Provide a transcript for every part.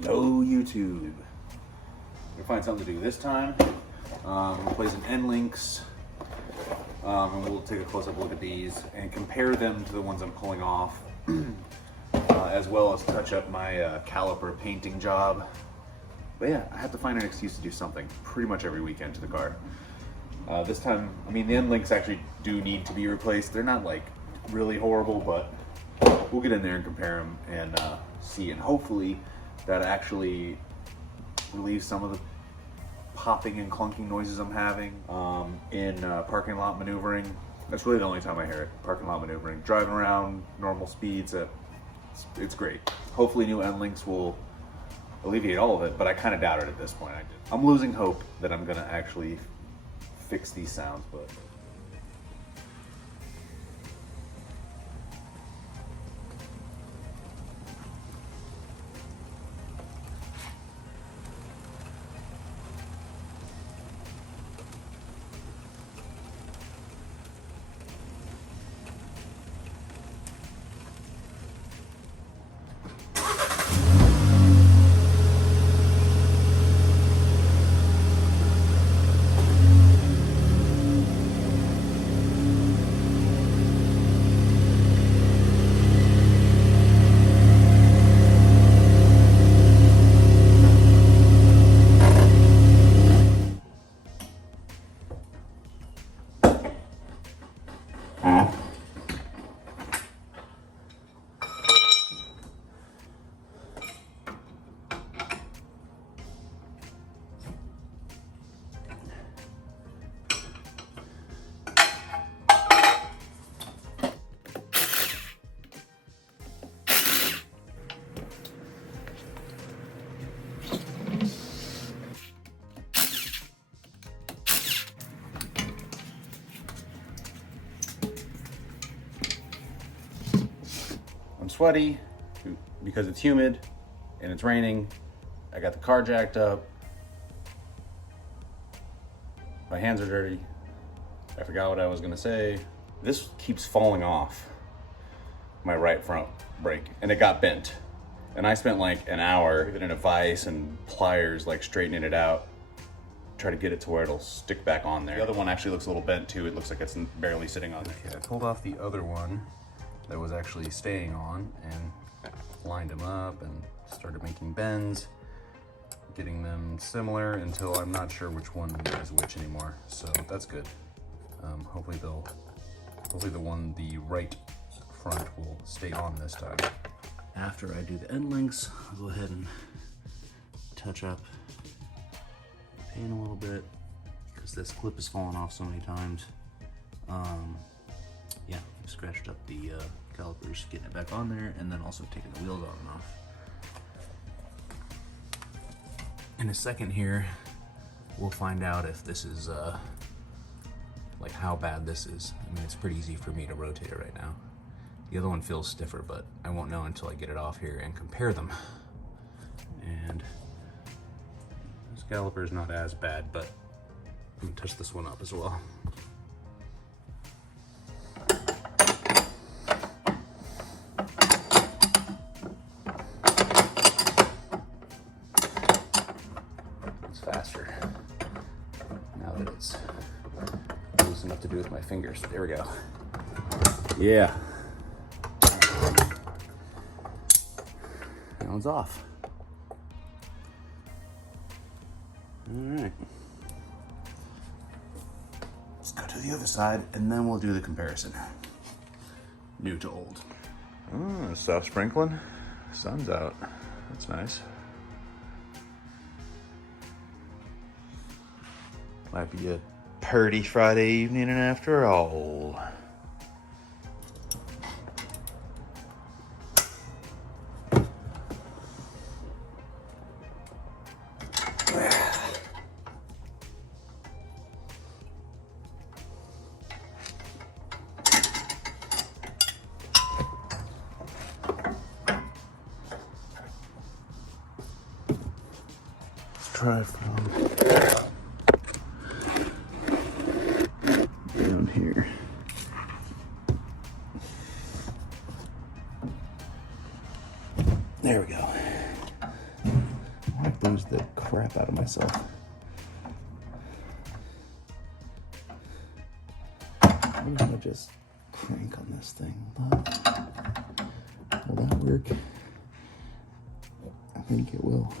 Hello YouTube. We'll find something to do this time. We'll play some end links, and we'll take a close-up look at these and compare them to the ones I'm pulling off, as well as touch up my Caliper painting job. But yeah, I have to find an excuse to do something pretty much every weekend to the car. This time, I mean, the end links actually do need to be replaced. They're not like really horrible, but we'll get in there and compare them and see, and hopefully that actually relieves some of the popping and clunking noises I'm having in parking lot maneuvering. That's really the only time I hear it, parking lot maneuvering. Driving around normal speeds, it's great. Hopefully new end links will alleviate all of it, but I kind of doubt it at this point. I'm losing hope that I'm gonna actually fix these sounds, but I'm sweaty because it's humid and it's raining. I got the car jacked up. My hands are dirty. I forgot what I was gonna say. This keeps falling off my right front brake and it got bent. And I spent like an hour in a vise and pliers like straightening it out, try to get it to where it'll stick back on there. The other one actually looks a little bent too. It looks like it's barely sitting on there. Okay, I pulled off the other one that was actually staying on and lined them up and started making bends, getting them similar until I'm not sure which one is which anymore. So that's good. Hopefully the right front will stay on this time. After I do the end links, I'll go ahead and touch up the paint a little bit because this clip has fallen off so many times. Yeah, I've scratched up the calipers, getting it back on there, and then also taking the wheels on and off. In a second here, we'll find out if this is, like how bad this is. I mean, it's pretty easy for me to rotate it right now. The other one feels stiffer, but I won't know until I get it off here and compare them. And this caliper is not as bad, but I'm gonna touch this one up as well. Faster now that it's loose enough to do with my fingers. There we go. Yeah. That one's off. All right. Let's go to the other side and then we'll do the comparison. New to old. Oh, soft sprinkling. Sun's out. That's nice. Might be a purty Friday evening and after all. Let's try from down here. There we go. lose the crap out of myself. I'm gonna just crank on this thing. Will that work? I think it will.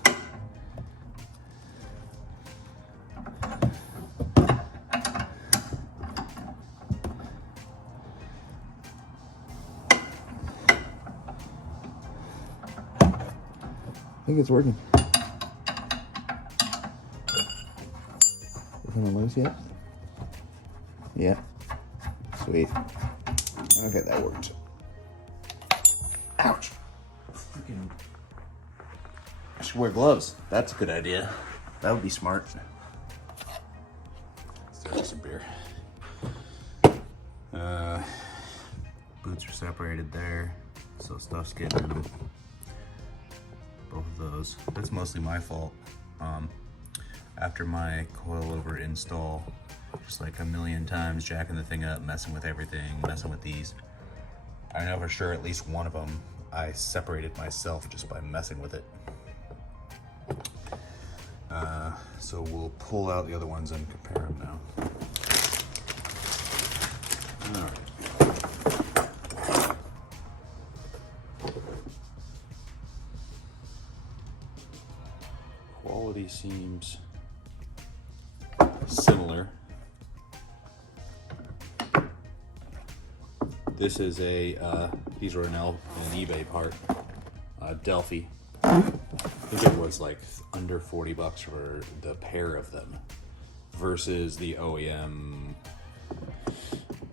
I think it's working. Is it loose yet? Yeah. Sweet. Okay, that worked. Ouch. Freaking. I should wear gloves. That's a good idea. That would be smart. Let's have some beer. Boots are separated there, so stuff's getting in them. Both of those. That's mostly my fault. After my coilover install, just like a million times, jacking the thing up, messing with everything, messing with these. I know for sure at least one of them I separated myself just by messing with it. So we'll pull out the other ones and compare them now. All right. Quality seems similar. This is a, these were an eBay part, Delphi. I think it was like under 40 bucks for the pair of them versus the OEM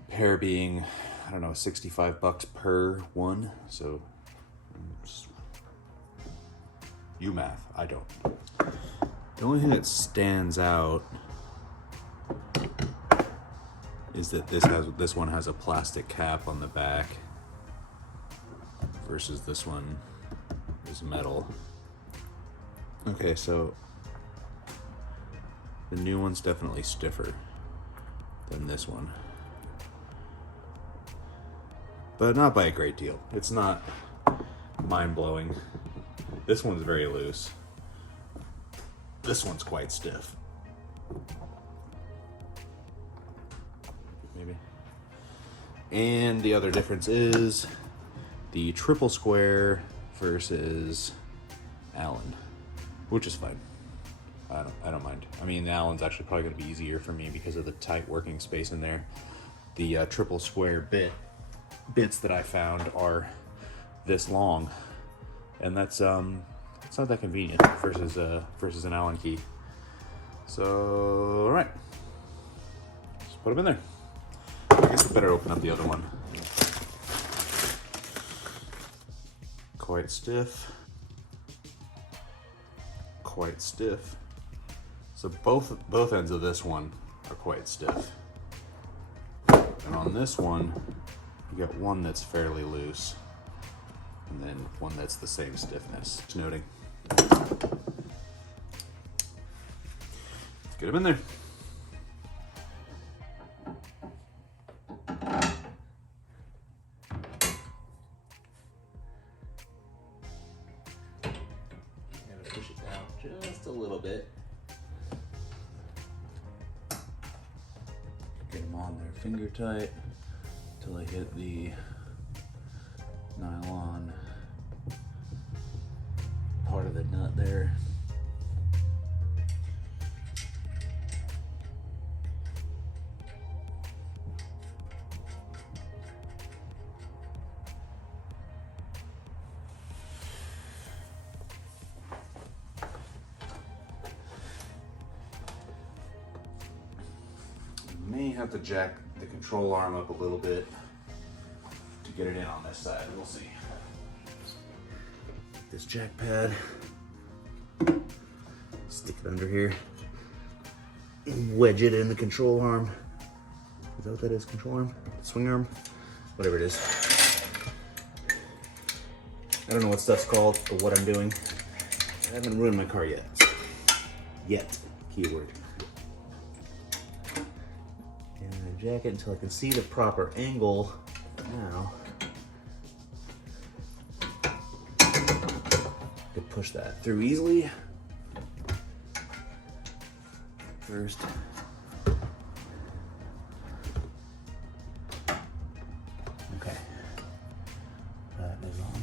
pair being, I don't know, 65 bucks per one. So you math, I don't. The only thing that stands out is that this one has a plastic cap on the back versus this one is metal. Okay, so the new one's definitely stiffer than this one, but not by a great deal. It's not mind-blowing. This one's very loose. This one's quite stiff. Maybe. And the other difference is the triple square versus Allen, which is fine. I don't mind. I mean, the Allen's actually probably going to be easier for me because of the tight working space in there. The triple square bits that I found are this long, and that's it's not that convenient versus an Allen key. So, all right, just put them in there. I guess we better open up the other one. Quite stiff. Quite stiff. So both ends of this one are quite stiff. And on this one, you get one that's fairly loose, and then one that's the same stiffness. Just noting. Let's get them in there. Gotta push it down just a little bit. Get them on there finger tight until I hit the nylon part of the nut there. May have to jack the control arm up a little bit to get it in on this side. We'll see. This jack pad, stick it under here, and wedge it in the control arm. Is that what that is? Control arm? Swing arm? Whatever it is. I don't know what stuff's called for what I'm doing. I haven't ruined my car yet. Yet. Keyword. And I jack it until I can see the proper angle. Now, push that through easily. first. Okay. That is on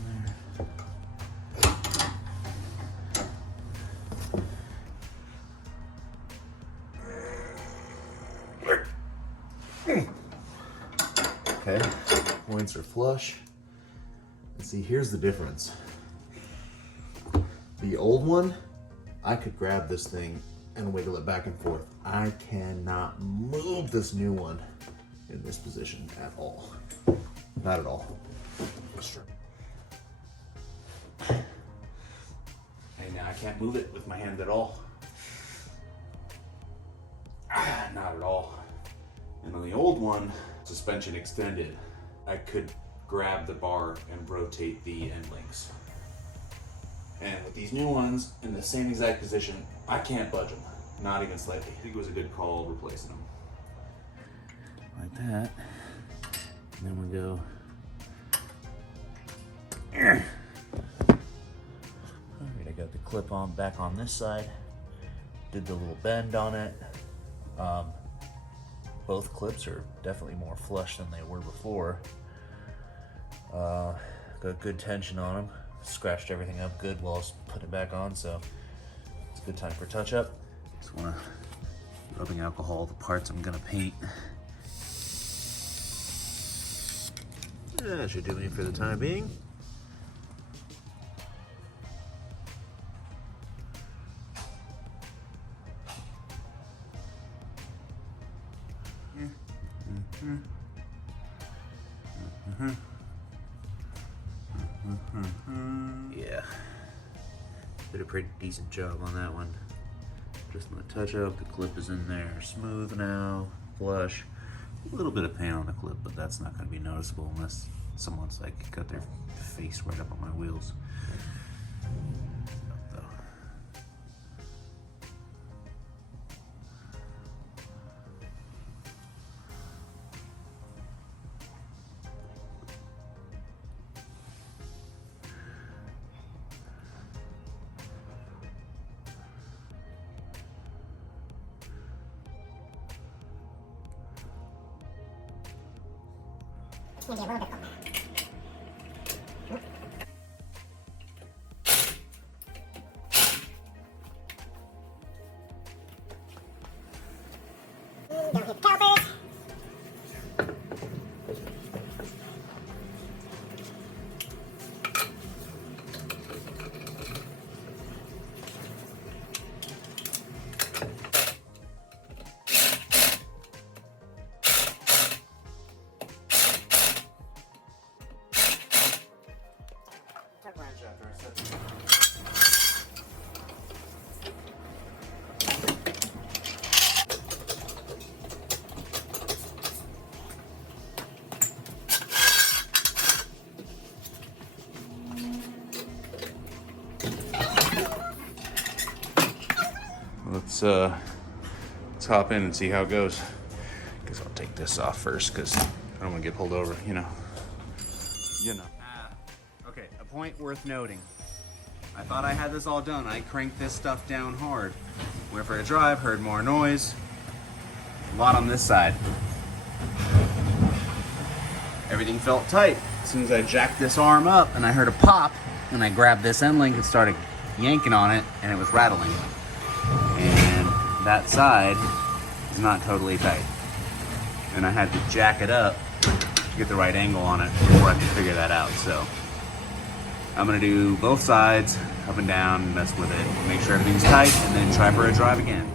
there. Okay, points are flush. And see, here's the difference. The old one, I could grab this thing and wiggle it back and forth. I cannot move this new one in this position at all. Not at all. And now I can't move it with my hand at all. Not at all. And on the old one, suspension extended, I could grab the bar and rotate the end links. And with these new ones in the same exact position, I can't budge them, not even slightly. I think it was a good call replacing them. Like that. And then we go. Alright, I got the clip on back on this side. Did the little bend on it. Both clips are definitely more flush than they were before. Got good tension on them. Scratched everything up good while I was putting it back on, so it's a good time for touch up. Just wanna rubbing alcohol the parts I'm gonna paint. That should do me for the time being. Yeah, did a pretty decent job on that one. Just my touch up, the clip is in there, smooth now, flush. A little bit of paint on the clip, but that's not going to be noticeable unless someone's like got their face right up on my wheels. Maybe a little bit. Don't hit calipers. Let's hop in and see how it goes. Guess I'll take this off first because I don't want to get pulled over, you know. Okay, a point worth noting. I thought I had this all done. I cranked this stuff down hard. Went for a drive, heard more noise. A lot on this side. Everything felt tight. As soon as I jacked this arm up and I heard a pop, and I grabbed this end link and started yanking on it, and it was rattling. And that side is not totally tight. And I had to jack it up to get the right angle on it before I could figure that out. So I'm gonna do both sides, up and down, mess with it, make sure everything's tight, and then try for a drive again.